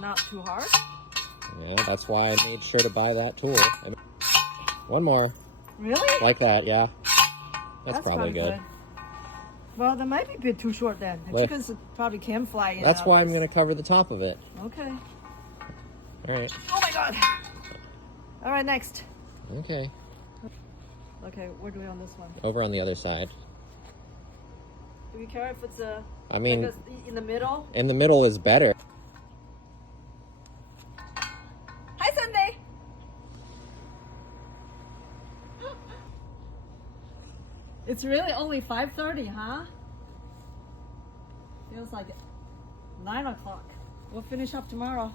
not too hard. Yeah, that's why I made sure to buy that tool. One more. Really? Like that, yeah. That's probably good. Well, that might be a bit too short then. The chickens probably can fly in. That's why I'm going to cover the top of it. Okay. All right. Oh my God. All right, next. Okay. Okay, where do we on this one? Over on the other side. Do we care if it's I mean, like in the middle? In the middle is better. Hi, Sunday. It's really only 5:30, huh? Feels like 9 o'clock. We'll finish up tomorrow.